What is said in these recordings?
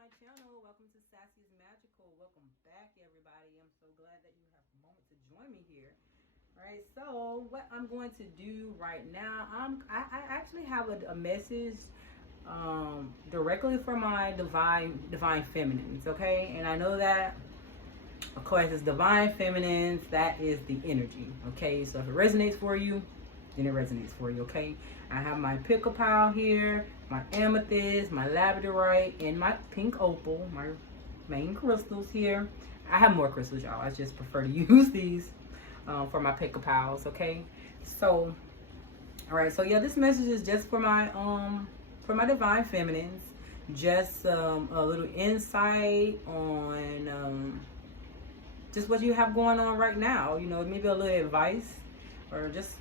my channel. Welcome to Sassy's Magical. Welcome back, everybody. I'm so glad that you have a moment to join me here. All right, so what I'm going to do right now, I actually have a message directly for my divine feminines, okay? And I know that, of course, it's divine feminines. That is the energy, okay? So if it resonates for you, then it resonates for you, okay? I have my Opal here, my Amethyst, my Labradorite, and my pink Opal, my main crystals here. I have more crystals, y'all. I just prefer to use these for my Opals, okay? So, all right. So yeah, this message is just for my divine feminines. Just a little insight on just what you have going on right now. You know, maybe a little advice or just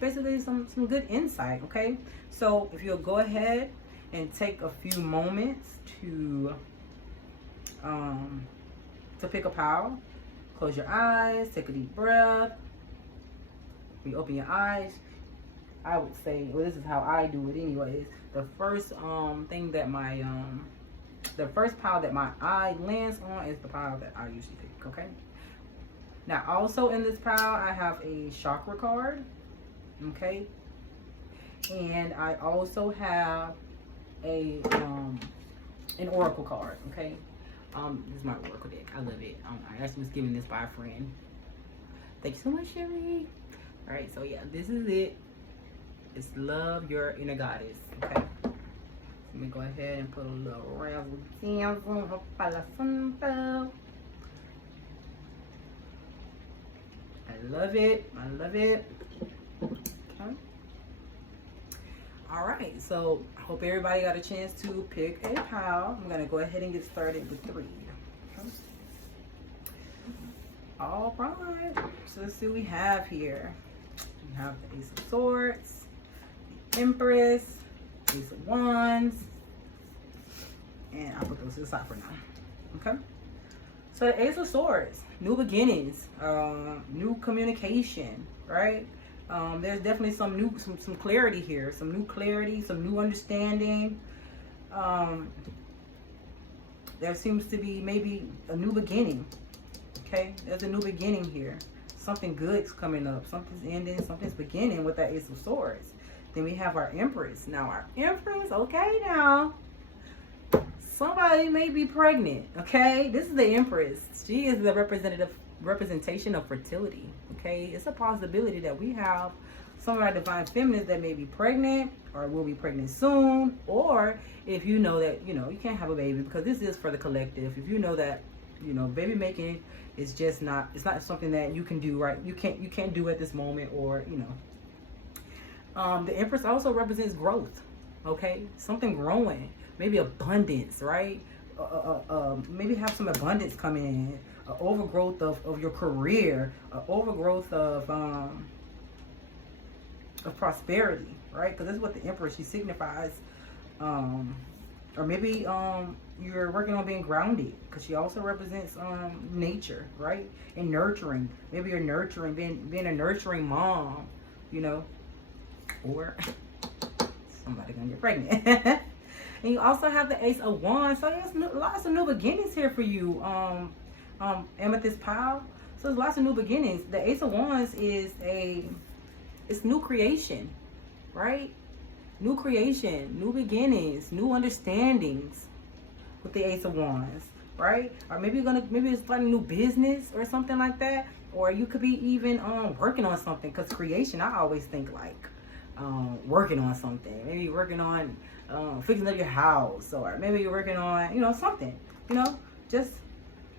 basically some good insight, okay? So if you'll go ahead and take a few moments to pick a pile, close your eyes, take a deep breath. When you open your eyes, I would say, well, this is how I do it anyways. The first thing that the first pile that my eye lands on is the pile that I usually pick, okay? Now, also in this pile, I have a chakra card, okay? And I also have a an oracle card, okay? This is my oracle deck. I love it. I actually was given this by a friend. Thank you so much, Sherry. All right, so yeah, this is it. It's love your inner goddess, okay? Let me go ahead and put a little razzle dazzle. I love it. I love it. Okay. All right. So I hope everybody got a chance to pick a pile. I'm gonna go ahead and get started with 3. Okay. All right. So let's see what we have here. We have the Ace of Swords, the Empress, Ace of Wands, and I'll put those to the side for now. Okay. So the Ace of Swords, new beginnings, new communication, right? There's definitely some clarity here, some new clarity, some new understanding. There seems to be maybe a new beginning, okay? There's a new beginning here. Something good's coming up, something's ending, something's beginning with that Ace of Swords. Then we have our Empress. Now our Empress, okay now. Somebody may be pregnant, okay? This is the Empress. She is the representation of fertility, okay? It's a possibility that we have some of our divine feminines that may be pregnant or will be pregnant soon, or if you know that, you can't have a baby, because this is for the collective. If you know that, baby making is just not, it's not something that you can do, right? You can't do at this moment, or, the Empress also represents growth, okay? Something growing. Maybe abundance, right? Maybe have some abundance coming in, overgrowth of your career, overgrowth of prosperity, right? Because that's what the Empress, she signifies. Or maybe you're working on being grounded, because she also represents nature, right? And nurturing. Maybe you're nurturing, being a nurturing mom, or somebody gonna get pregnant. And you also have the Ace of Wands. So there's lots of new beginnings here for you, Amethyst pile. So there's lots of new beginnings. The Ace of Wands is it's new creation, right? New creation, new beginnings, new understandings with the Ace of Wands, right? Or maybe it's starting a new business or something like that. Or you could be even working on something, because creation, I always think like working on something. Maybe you're working on fixing up your house, or maybe you're working on something, just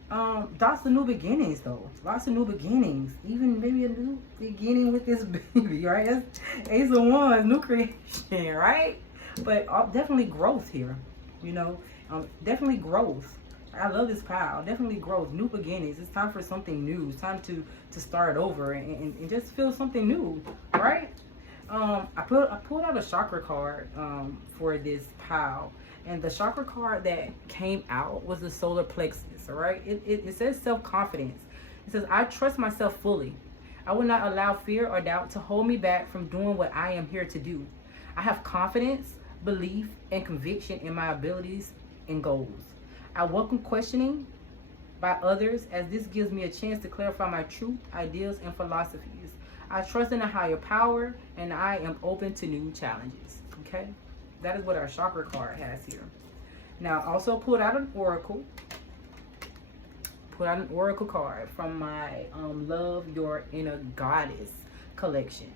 lots of new beginnings, though. Lots of new beginnings. Even maybe a new beginning with this baby, right? That's Ace of Wands, new creation, right? But definitely growth here, definitely growth. I love this pile. Definitely growth, new beginnings. It's time for something new. It's time to start over and just feel something new, right? I pulled out a chakra card for this pile, and the chakra card that came out was the solar plexus. All right, it says self-confidence. It says, I trust myself fully. I will not allow fear or doubt to hold me back from doing what I am here to do. I have confidence, belief, and conviction in my abilities and goals. I welcome questioning by others, as this gives me a chance to clarify my truth, ideas, and philosophies. I trust in a higher power, and I am open to new challenges. Okay, that is what our chakra card has here. Now, I also pulled out an oracle. Put out an oracle card from my Love Your Inner Goddess collection,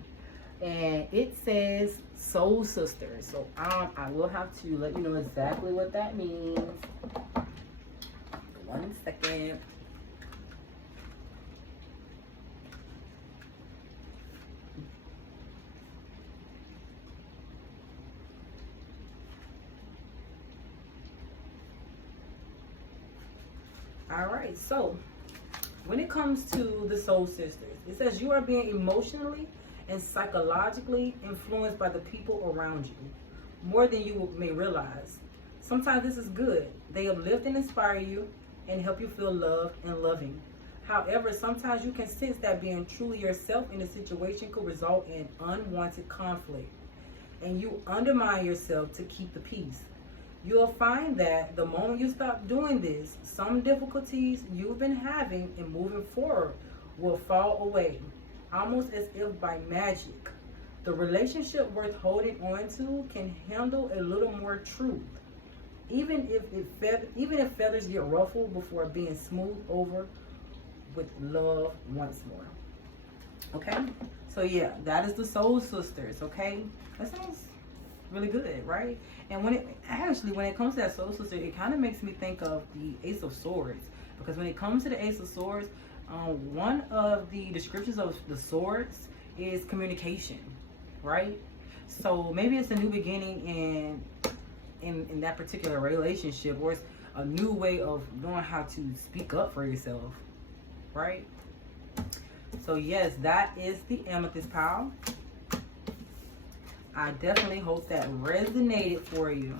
and it says Soul Sisters. So I will have to let you know exactly what that means. 1 second. All right, so when it comes to the Soul Sisters, it says you are being emotionally and psychologically influenced by the people around you more than you may realize. Sometimes this is good. They uplift and inspire you and help you feel loved and loving. However, sometimes you can sense that being truly yourself in a situation could result in unwanted conflict, and you undermine yourself to keep the peace. You'll find that the moment you stop doing this, some difficulties you've been having and moving forward will fall away, almost as if by magic. The relationship worth holding on to can handle a little more truth, even if feathers get ruffled before being smoothed over with love once more. Okay, so yeah, that is the Soul Sisters. Okay, that sounds really good, right? And when it comes to that Soul Sister, it kind of makes me think of the Ace of Swords, because when it comes to the Ace of Swords, one of the descriptions of the swords is communication, right? So maybe it's a new beginning in that particular relationship, or it's a new way of knowing how to speak up for yourself, right? So yes, that is the Amethyst pile. I definitely hope that resonated for you.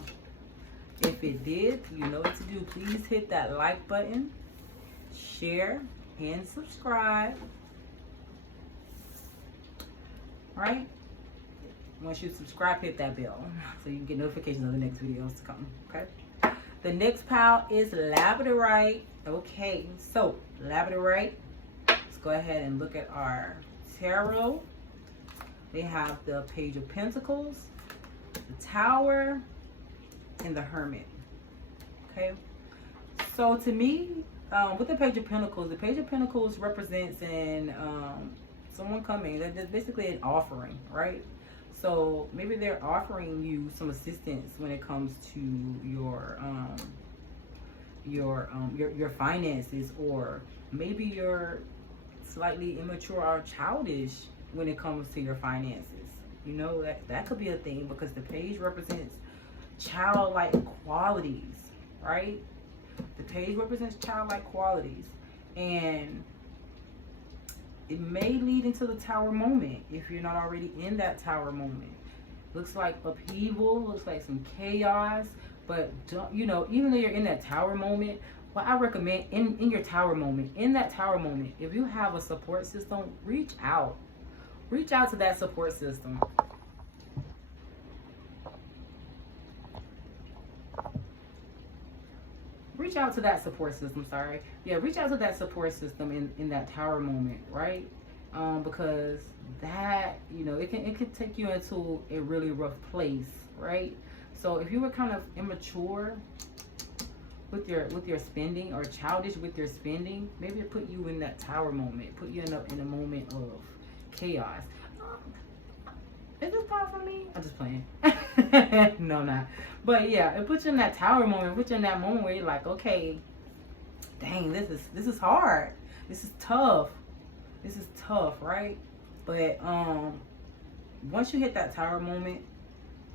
If it did, you know what to do. Please hit that like button, share, and subscribe. Right? Once you subscribe, hit that bell so you can get notifications of the next videos to come. Okay? The next pile is Labradorite. Okay, so Labradorite. Let's go ahead and look at our tarot. They have the Page of Pentacles, the Tower, and the Hermit. Okay, so to me, with the Page of Pentacles represents someone coming. That's basically an offering, right? So maybe they're offering you some assistance when it comes to your finances, or maybe you're slightly immature or childish when it comes to your finances. You know, that could be a thing, because the page represents childlike qualities, right? The page represents childlike qualities, and it may lead into the Tower moment if you're not already in that Tower moment. Looks like upheaval, looks like some chaos, but you know, even though you're in that Tower moment, what I recommend in your Tower moment, if you have a support system, reach out to that support system. Reach out to that support system, reach out to that support system in that Tower moment, right? Because that, you know, it can take you into a really rough place, right? So if you were kind of immature with your spending, or childish with your spending, maybe it put you in that Tower moment, put you in a moment of chaos. Is this part for me? I'm just playing. No, not. But yeah, it puts you in that Tower moment. It puts you in that moment where you're like, okay, dang, this is hard. This is tough. Right? But once you hit that Tower moment,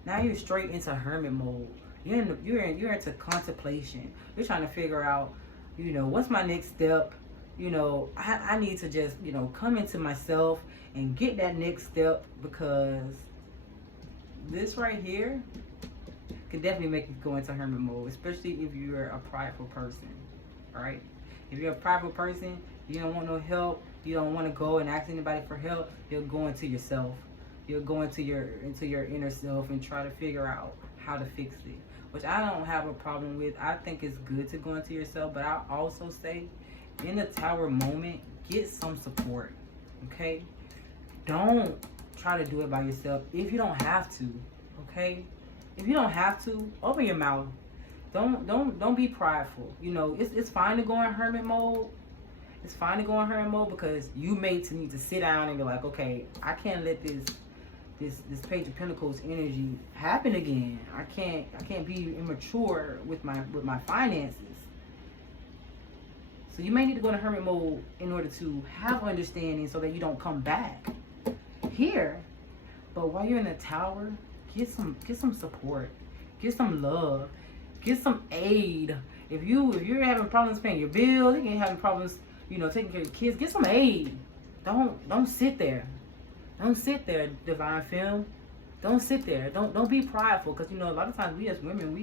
now you're straight into Hermit mode. You're into contemplation. You're trying to figure out, you know, what's my next step. You know, I need to just, you know, come into myself and get that next step, because this right here could definitely make you go into Hermit mode, especially if you're a prideful person, all right? If you're a prideful person, you don't want no help, you don't want to go and ask anybody for help, you'll go into yourself. You'll go into your inner self and try to figure out how to fix it. which I don't have a problem with. I think it's good to go into yourself, but I also say in the Tower moment, get some support, okay? Don't try to do it by yourself if you don't have to, okay? If you don't have to, open your mouth. Don't be prideful. You know, it's fine to go in hermit mode. It's fine to go in hermit mode because you need to sit down and be like, okay, I can't let this Page of Pentacles energy happen again. I can't be immature with my finances. So you may need to go into hermit mode in order to have understanding so that you don't come back here. But while you're in the Tower, get some support, get some love, get some aid. If you're having problems paying your bills, you ain't having problems, you know, taking care of your kids, get some aid. Don't sit there. Don't sit there, Divine Femme. Don't sit there. Don't be prideful, because you know a lot of times we as women,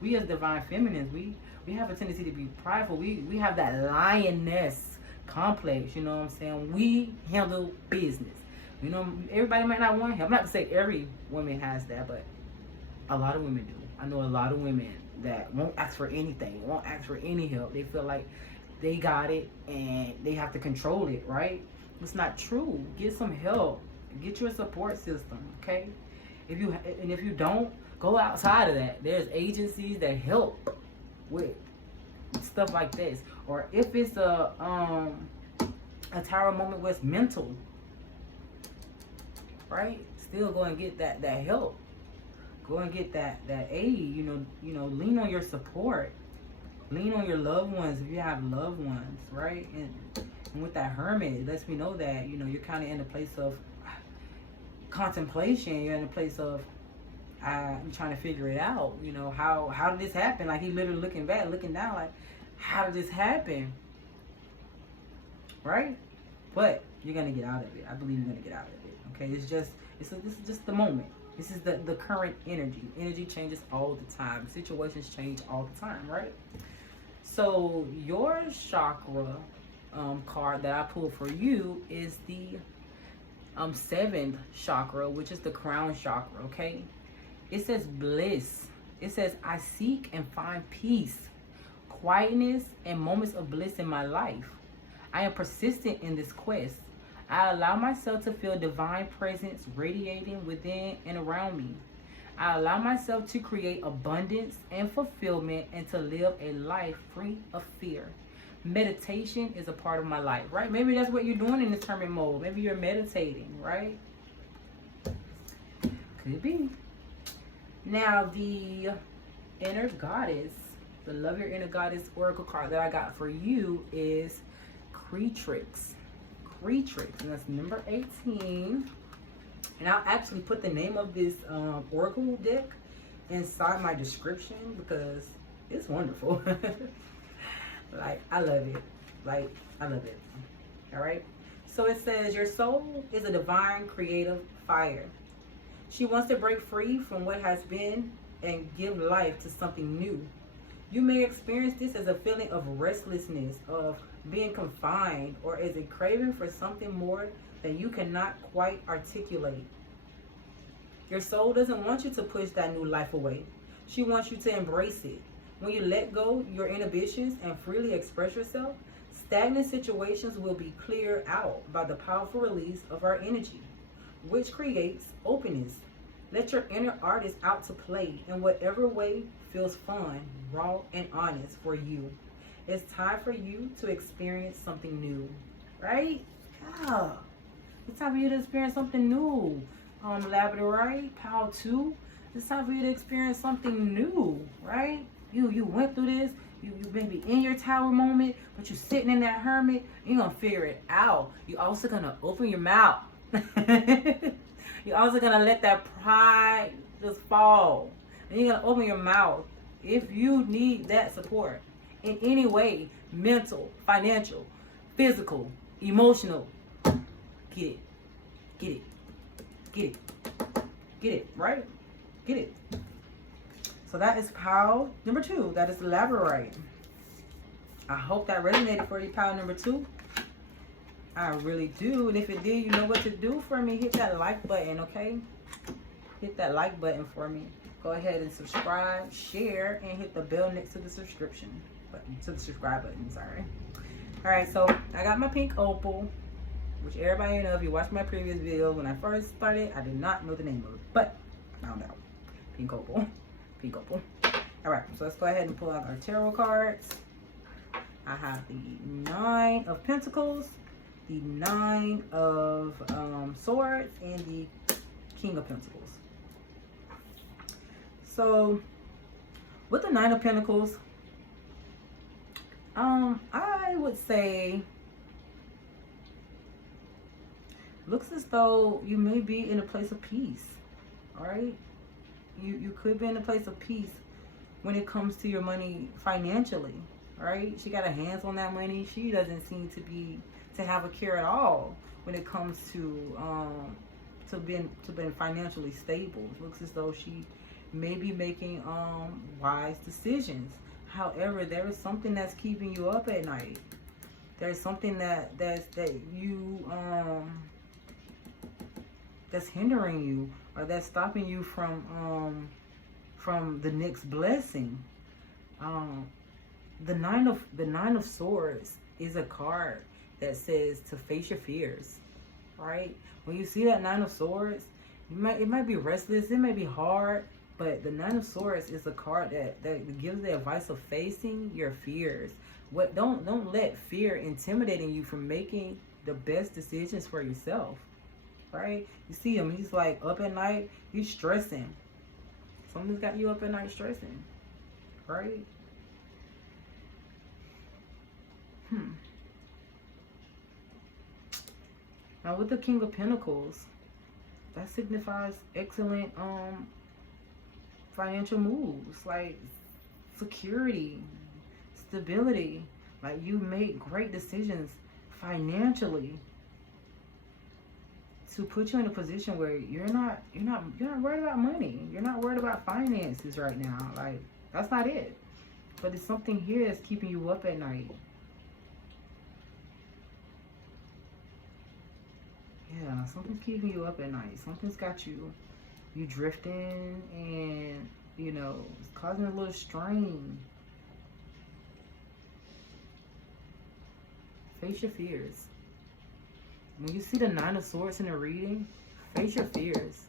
we as Divine Feminines, we have a tendency to be prideful. We have that lioness complex. You know what I'm saying? We handle business. You know, everybody might not want help. I'm not to say every woman has that, but a lot of women do. I know a lot of women that won't ask for anything, won't ask for any help. They feel like they got it and they have to control it, right? It's not true. Get some help. Get your support system, okay? If you don't, go outside of that. There's agencies that help with stuff like this. Or if it's a Tower moment where it's mental, right? Still go and get that help. Go and get that aid. You know, lean on your support. Lean on your loved ones if you have loved ones, right? And with that Hermit, it lets me know that, you know, you're kind of in a place of contemplation. You're in a place of I'm trying to figure it out. You know, how did this happen? Like, he literally looking back, looking down, like, how did this happen? Right? But you're gonna get out of it. I believe you're gonna get out of it. Okay, this is just the moment. This is the current energy. Energy changes all the time. Situations change all the time, right? So your chakra card that I pulled for you is the 7th chakra, which is the crown chakra, okay? It says bliss. It says, I seek and find peace, quietness, and moments of bliss in my life. I am persistent in this quest. I allow myself to feel divine presence radiating within and around me. I allow myself to create abundance and fulfillment and to live a life free of fear. Meditation is a part of my life, right? Maybe that's what you're doing in this hermit mode. Maybe you're meditating, right? Could be. Now, the inner goddess, the Love Your Inner Goddess oracle card that I got for you is Creatrix. Creatrix, and that's number 18. And I'll actually put the name of this oracle deck inside my description because it's wonderful. Like, I love it. Like, I love it. All right. So it says, your soul is a divine creative fire. She wants to break free from what has been and give life to something new. You may experience this as a feeling of restlessness, of being confined, or as a craving for something more that you cannot quite articulate. Your soul doesn't want you to push that new life away. She wants you to embrace it. When you let go your inhibitions and freely express yourself, stagnant situations will be cleared out by the powerful release of our energy, which creates openness. Let your inner artist out to play in whatever way feels fun, raw, and honest for you. It's time for you to experience something new, right? Yeah. It's time for you to experience something new. Labradorite, Pal 2. It's time for you to experience something new, right? You went through this. You may be in your Tower moment, but you're sitting in that Hermit. You're going to figure it out. You're also going to open your mouth. You're also going to let that pride just fall. And you're going to open your mouth if you need that support in any way, mental, financial, physical, emotional. Get it. Get it. Get it. Get it, right? Get it. So that is pile number 2. That is the Labradorite. I hope that resonated for you, pile number 2. I really do. And if it did, you know what to do for me. Hit that like button, okay? Hit that like button for me. go ahead and subscribe, share, and hit the bell next to the subscription button, to the subscribe button, sorry. All right, so I got my pink opal, which everybody know, if you watched my previous video, when I first started, I did not know the name of it, but I found out. Pink opal, pink opal. All right, so let's go ahead and pull out our tarot cards. I have the 9 of Pentacles, the 9 of Swords, and the King of Pentacles. So, with the 9 of Pentacles, I would say, looks as though you may be in a place of peace. All right, you could be in a place of peace when it comes to your money financially. All right, she got her hands on that money. She doesn't seem to have a care at all when it comes to being financially stable. It looks as though she may be making wise decisions. However, there is something that's keeping you up at night. There's something that's hindering you, or that's stopping you from the next blessing. The nine of Swords is a card that says to face your fears. Right? When you see that 9 of Swords, it might be restless, it may be hard, but the 9 of Swords is a card that gives the advice of facing your fears. Don't let fear intimidating you from making the best decisions for yourself. Right? You see him, he's like up at night, he's stressing. Something's got you up at night stressing. Right? Now with the King of Pentacles, that signifies excellent financial moves, like security, stability. Like you make great decisions financially to put you in a position where you're not worried about money. You're not worried about finances right now. Like that's not it. But it's something here that's keeping you up at night. Yeah, something's keeping you up at night. Something's got you drifting, and it's causing a little strain. Face your fears. When you see the 9 of Swords in the reading, face your fears.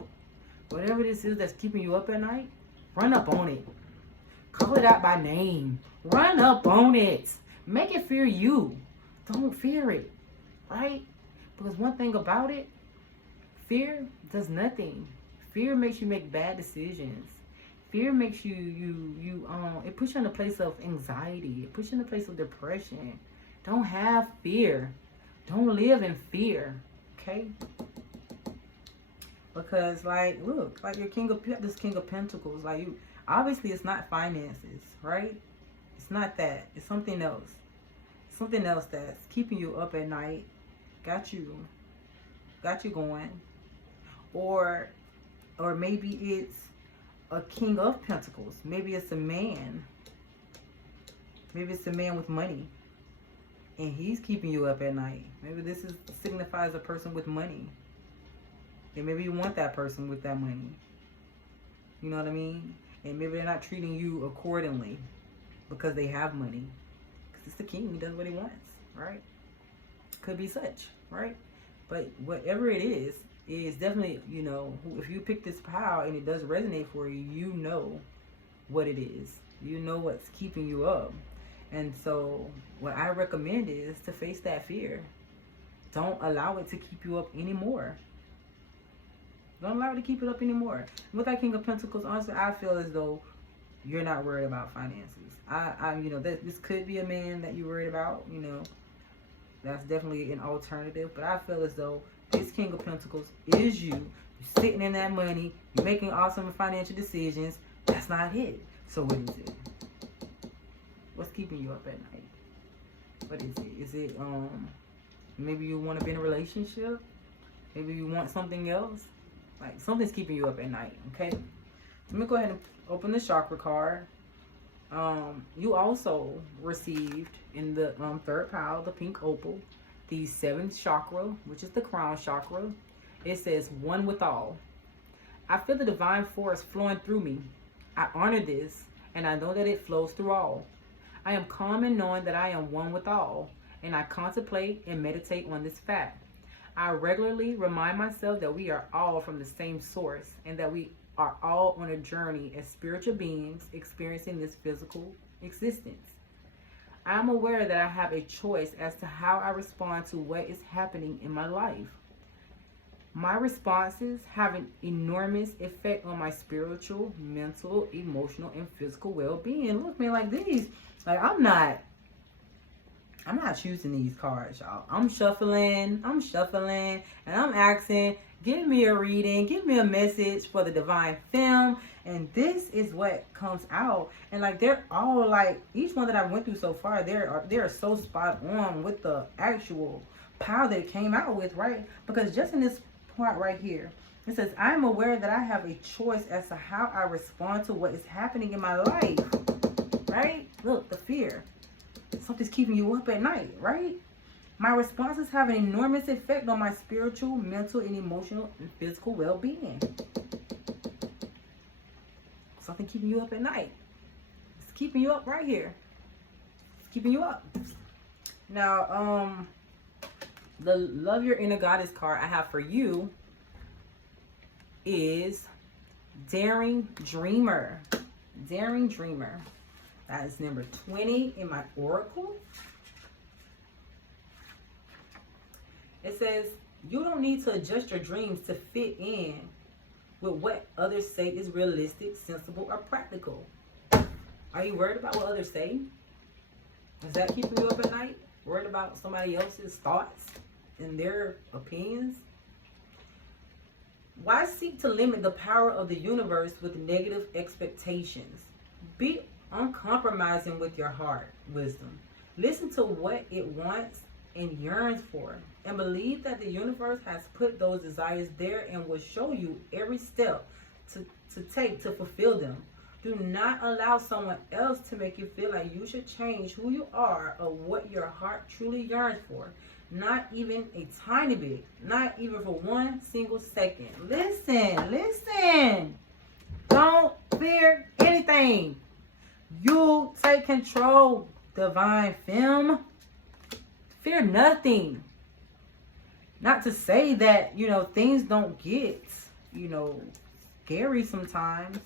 Whatever this is that's keeping you up at night, run up on it. Call it out by name. Run up on it. Make it fear you. Don't fear it, right? Because one thing about it, fear does nothing. Fear makes you make bad decisions. Fear makes it puts you in a place of anxiety. It puts you in a place of depression. Don't have fear. Don't live in fear, okay? Because look, your you have this King of Pentacles. Obviously it's not finances, right? It's not that. It's something else. Something else that's keeping you up at night. Got you going, or maybe it's a King of Pentacles. Maybe it's a man. Maybe it's a man with money, and he's keeping you up at night. Maybe this signifies a person with money, and maybe you want that person with that money. You know what I mean? And maybe they're not treating you accordingly because they have money. Because it's the king, he does what he wants, right? Could be such, right? But whatever it is definitely, if you pick this pile and it does resonate for you, you know what it is. You know what's keeping you up. And so what I recommend is to face that fear. Don't allow it to keep you up anymore. Don't allow it to keep it up anymore. With that King of Pentacles, honestly, I feel as though you're not worried about finances. This could be a man that you're worried about, That's definitely an alternative. But I feel as though this King of Pentacles is you. You're sitting in that money. You're making awesome financial decisions. That's not it. So what is it? What's keeping you up at night? What is it? Is it maybe you want to be in a relationship? Maybe you want something else? Something's keeping you up at night, okay? Let me go ahead and open the chakra card. You also received in the third pile, the pink opal, the 7th chakra, which is the crown chakra. It says, one with all. I feel the divine force flowing through me. I honor this, and I know that it flows through all. I am calm in knowing that I am one with all, and I contemplate and meditate on this fact. I regularly remind myself that we are all from the same source and that we are all on a journey as spiritual beings experiencing this physical existence. I am aware that I have a choice as to how I respond to what is happening in my life. My responses have an enormous effect on my spiritual, mental, emotional, and physical well-being. Look, man, like these, like I'm not choosing these cards, y'all. I'm shuffling, and I'm asking, give me a reading, give me a message for the divine femme. And this is what comes out. And like they're all like, each one that I went through so far, they're so spot on with the actual pile that it came out with, right? Because just in this part right here, it says, I'm aware that I have a choice as to how I respond to what is happening in my life, right? Look, the fear. Something's keeping you up at night, right? My responses have an enormous effect on my spiritual, mental, and emotional and physical well-being. Something keeping you up at night. It's keeping you up right here. It's keeping you up. Now, the Love Your Inner Goddess card I have for you is Daring Dreamer. Daring Dreamer. That is number 20 in my oracle. It says, you don't need to adjust your dreams to fit in with what others say is realistic, sensible, or practical. Are you worried about what others say? Is that keeping you up at night? Worried about somebody else's thoughts and their opinions? Why seek to limit the power of the universe with negative expectations? Be uncompromising with your heart wisdom. Listen to what it wants and yearns for, and believe that the universe has put those desires there and will show you every step to take to fulfill them. Do not allow someone else to make you feel like you should change who you are or what your heart truly yearns for. Not even a tiny bit. Not even for 1 single second. Listen. Don't fear anything. You take control, divine femme. Fear nothing. Not to say that, things don't get, scary sometimes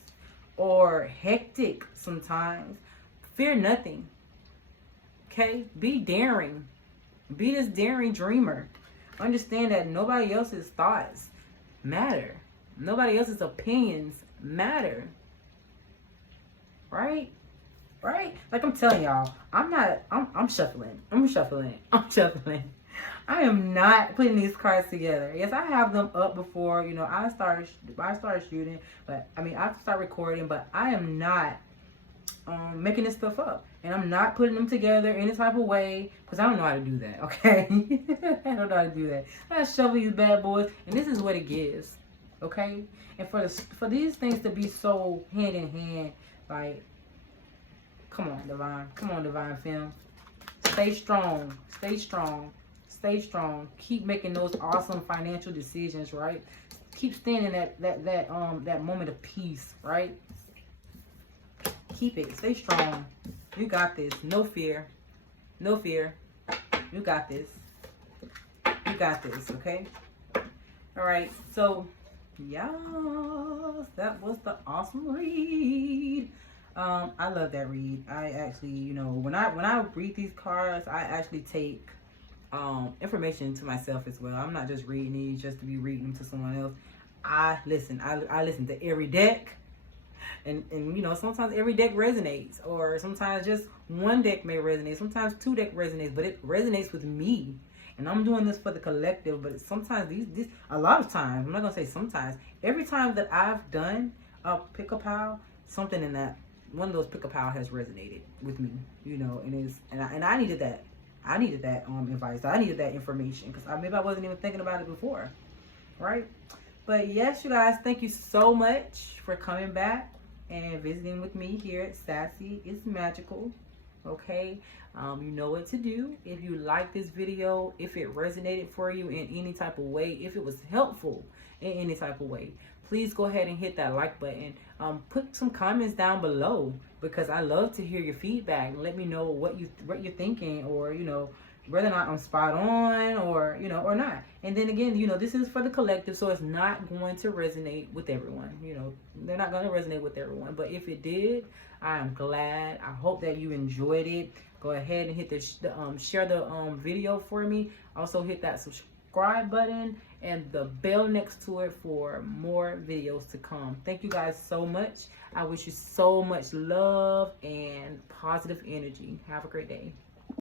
or hectic sometimes. Fear nothing. Okay? Be daring. Be this daring dreamer. Understand that nobody else's thoughts matter. Nobody else's opinions matter. Right? Like I'm telling y'all, I'm shuffling. I am not putting these cards together. Yes, I have them up before, I started shooting, but I start recording, but I am not making this stuff up. And I'm not putting them together any type of way, because I don't know how to do that, okay? I don't know how to do that. I shuffle these bad boys, and this is what it gives, okay? And for these things to be so hand in hand, like, come on, divine femme. Stay strong. Keep making those awesome financial decisions, right? Keep standing that moment of peace, right? Keep it. Stay strong. You got this. No fear. You got this. Okay? All right. So, yes, that was the awesome read. I love that read. I actually, when I read these cards, I actually take information to myself as well. I'm not just reading these just to be reading them to someone else. I listen to every deck, and sometimes every deck resonates, or sometimes just one deck may resonate, sometimes 2 deck resonates, but it resonates with me. And I'm doing this for the collective, but sometimes these a lot of times, I'm not gonna say sometimes, every time that I've done a pick a pile, something in that one of those pick a pile has resonated with me, and I needed that. I needed that advice. I needed that information, because maybe I wasn't even thinking about it before, right? But yes, you guys, thank you so much for coming back and visiting with me here at Sassy It's Magical. Okay, you know what to do. If you like this video, if it resonated for you in any type of way, if it was helpful in any type of way, please go ahead and hit that like button. Put some comments down below, because I love to hear your feedback. Let me know what you're thinking, or whether or not I'm spot on, or or not. And then again, this is for the collective, so it's not going to resonate with everyone. They're not going to resonate with everyone, but if it did, I am glad. I hope that you enjoyed it. Go ahead and hit the share the video for me. Also hit that subscribe button and the bell next to it for more videos to come. Thank you guys so much. I wish you so much love and positive energy. Have a great day.